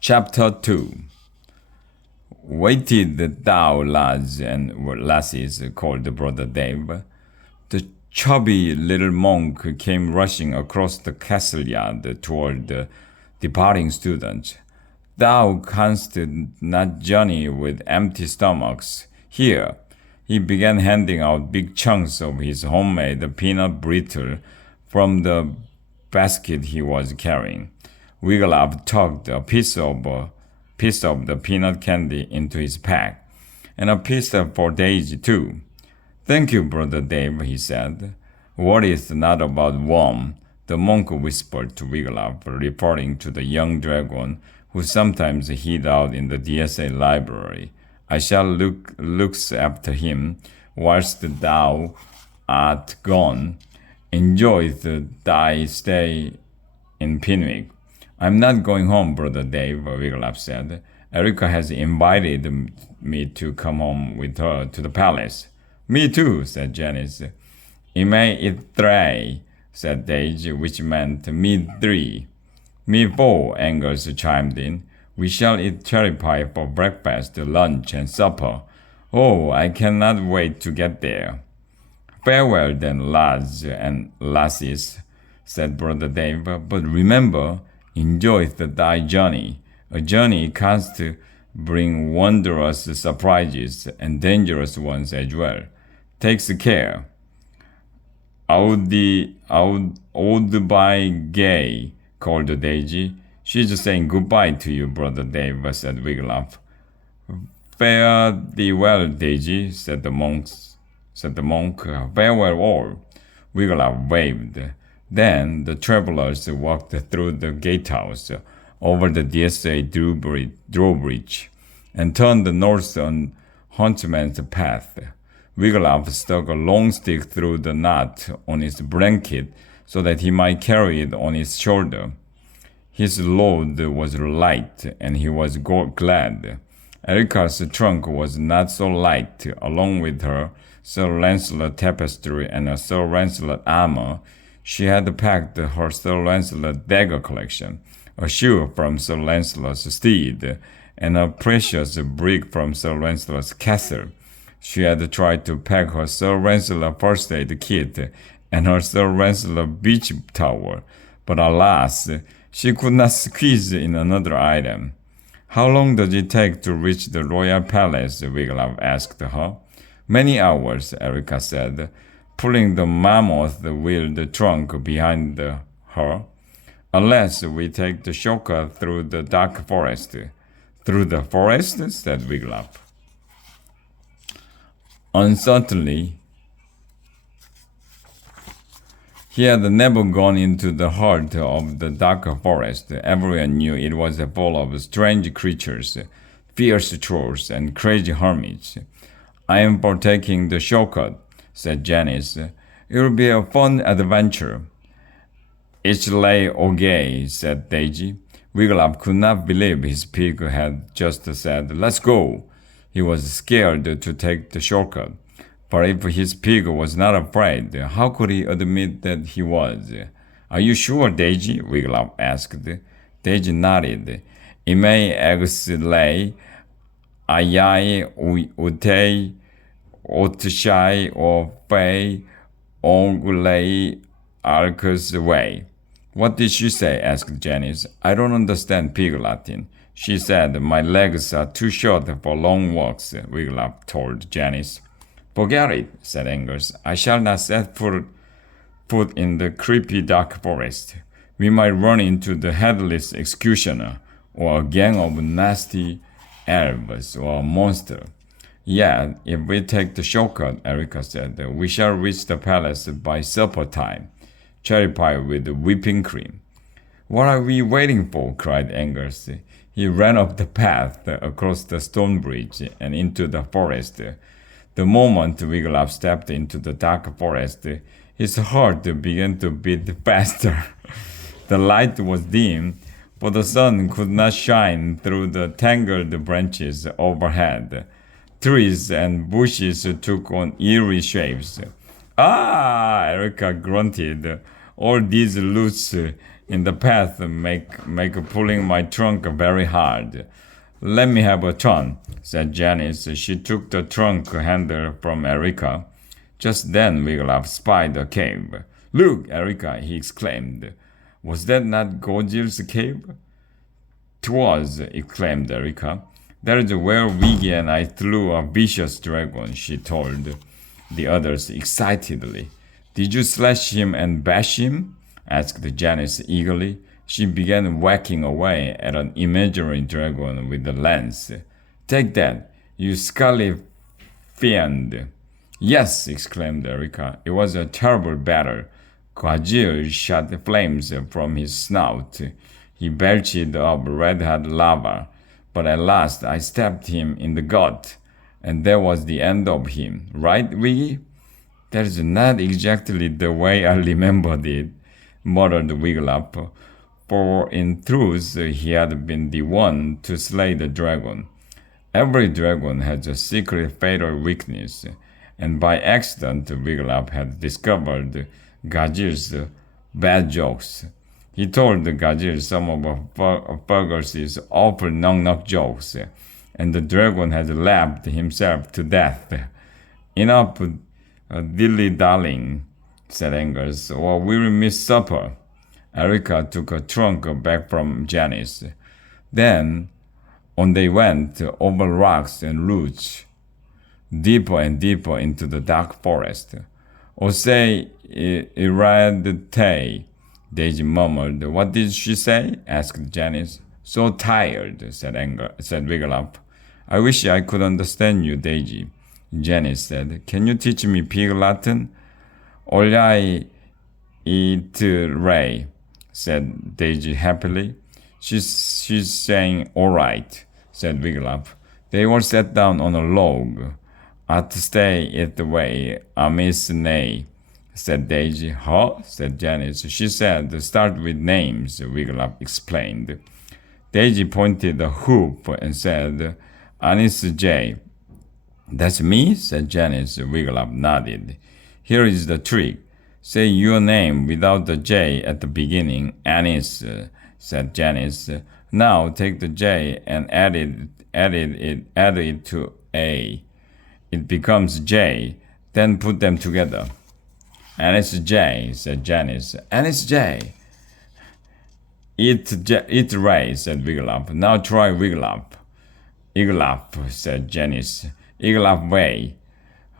Chapter 2. Waited the Tao lads and lasses called Brother Dave. The chubby little monk came rushing across the castle yard toward the departing students. Thou canst not journey with empty stomachs. Here, he began handing out big chunks of his homemade peanut brittle from the basket he was carrying. Wiggleup tucked a piece of the peanut candy into his pack, and a piece for Daisy too. Thank you, Brother Dave, he said. Worry's not about worm, the monk whispered to Wiggleup, referring to the young dragon who sometimes hid out in the DSA library. I shall looks after him whilst thou art gone. Enjoy thy stay in Pinwick. I'm not going home, Brother Dave, Wiggleup said. Erica has invited me to come home with her to the palace. Me too, said Janice. Ime it three, said Daisy, which meant me three. Me four, Angus chimed in. We shall eat cherry pie for breakfast, lunch, and supper. Oh, I cannot wait to get there. Farewell then, lads and lassies, said Brother Dave, but remember, enjoy thy journey. A journey canst bring wondrous surprises and dangerous ones as well. Takes care. Old by gay, called Daisy. She's saying goodbye to you, Brother Dave, said Wiggleup. Fare thee well, Daisy, said the monk. Farewell all. Wiggleup waved. Then the travelers walked through the gatehouse, over the DSA drawbridge, and turned north on Huntsman's Path. Wiggleup stuck a long stick through the knot on his blanket so that he might carry it on his shoulder. His load was light, and he was glad. Erica's trunk was not so light. Along with her Sir Lancelot tapestry and a Sir Lancelot armor, she had packed her Sir Lancelot dagger collection, a shoe from Sir Lancelot's steed, and a precious brig from Sir Lancelot's castle. She had tried to pack her Sir Lancelot first aid kit and her Sir Lancelot beach towel, but alas, she could not squeeze in another item. How long does it take to reach the royal palace? Wiggleup asked her. Many hours, Erica said, pulling the mammoth-wheeled trunk behind her. Unless we take the shortcut through the dark forest. Through the forest? Said Wiggleup. Uncertainly, he had never gone into the heart of the dark forest. Everyone knew it was full of strange creatures, fierce trolls, and crazy hermits. I am for taking the shortcut, said Janice. It will be a fun adventure. It's lay okay, said Daisy. Wiggleup could not believe his pig had just said, let's go. He was scared to take the shortcut. But if his pig was not afraid, how could he admit that he was? Are you sure, Daisy? Wiggleup asked. Daisy nodded. Ime eggs lay, ayai utei, otshai or fei, onglei arcus way. What did she say? Asked Janice. I don't understand pig Latin. She said, my legs are too short for long walks, Wiggleup told Janice. Forget it, said Angus. I shall not set foot in the creepy dark forest. We might run into the headless executioner, or a gang of nasty elves, or a monster. Yeah, if we take the shortcut, Erica said, we shall reach the palace by supper time. Cherry pie with whipping cream. What are we waiting for? Cried Angus. He ran up the path across the stone bridge and into the forest. The moment Wiggleup stepped into the dark forest, his heart began to beat faster. The light was dim, for the sun could not shine through the tangled branches overhead. Trees and bushes took on eerie shapes. Ah! Erica grunted. All these loose in the path make pulling my trunk very hard. Let me have a turn, said Janice. She took the trunk handle from Erica. Just then Wiglaf spied a cave. Look, Erica, he exclaimed. Was that not Gojir's cave? 'Twas, exclaimed Erica. That is where Wiggy and I slew a vicious dragon, she told the others excitedly. Did you slash him and bash him? Asked Janice eagerly. She began whacking away at an imaginary dragon with the lance. Take that, you scully fiend! Yes, exclaimed Erica. It was a terrible battle. Gajir shot flames from his snout. He belched up red-hot lava. But at last I stabbed him in the gut, and that was the end of him. Right, Wiggy? That is not exactly the way I remembered it, muttered Wiglaf, for in truth he had been the one to slay the dragon. Every dragon has a secret fatal weakness, and by accident Wiglaf had discovered Gajir's bad jokes. He told Gajir some of Fergus's awful knock-knock jokes, and the dragon had laughed himself to death. Enough dilly-dallying, said Angus, or we'll miss supper. Erica took a trunk back from Janice. Then on they went over rocks and roots, deeper and deeper into the dark forest. Osei Iradte, Daisy murmured. What did she say? Asked Janice. So tired, said Wiglaf. I wish I could understand you, Daisy. Janice said. Can you teach me Pig Latin? Ollai it Ray, said Daisy happily. She's saying all right, said Wiglaf. They all sat down on a log. At stay it the way, Miss Nay, said Daisy. Huh? said Janice. She said, start with names, Wiglaf explained. Daisy pointed a hoop and said, Anis J. That's me, said Janice. Wiglaf nodded. Here is the trick. Say your name without the J at the beginning. Anis, said Janice. Now take the J and add it to A. It becomes J. Then put them together. Anis J, said Janice. Anis J. It Ray, said Wiglaf. Now try Wiglaf. Iglaf, said Janice. Iglaf way.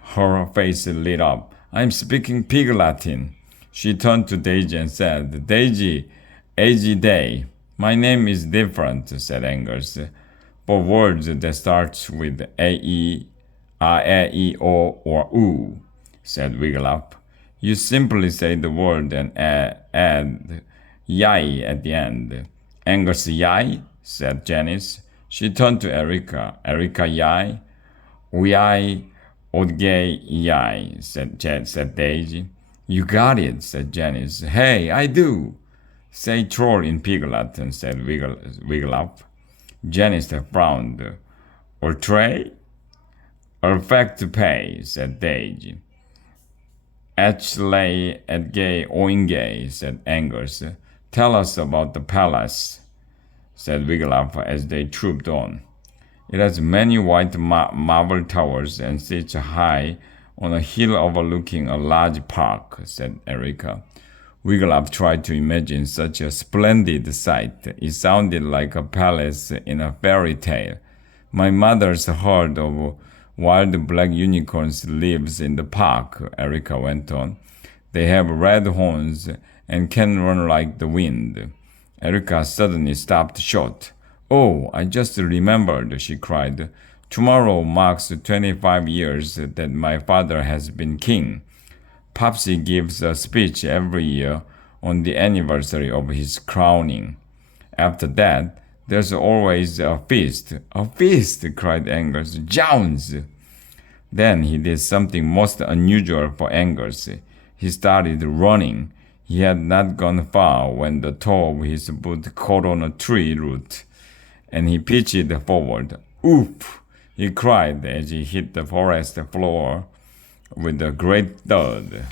Her face lit up. I'm speaking Pig Latin. She turned to Daisy and said, Daisy, Ag Day. My name is different, said Angus. For words that start with A-E, A-E-O, or U, said Wiglaf. You simply say the word and add yai at the end. Angus yai, said Janice. She turned to Erica. Erica yai. Uyai odgay yai, said Daisy. You got it, said Janice. Hey, I do. Say troll in Pig Latin, said Wiglaf. Janice frowned. Or tray? Or fact to pay, said Daisy. Achley at gay oingay, said Angus. Tell us about the palace, said Wiglaf as they trooped on. It has many white marble towers and sits high on a hill overlooking a large park, said Erica. Wiglaf tried to imagine such a splendid sight. It sounded like a palace in a fairy tale. My mother's herd of wild black unicorns lives in the park, Erica went on. They have red horns and can run like the wind. Erica suddenly stopped short. Oh, I just remembered, she cried. Tomorrow marks 25 years that my father has been king. Popsy gives a speech every year on the anniversary of his crowning. After that, there's always a feast. A feast, cried Angus. Jounds! Then he did something most unusual for Angus. He started running. He had not gone far when the toe of his boot caught on a tree root, and he pitched forward. Oop! He cried as he hit the forest floor with a great thud.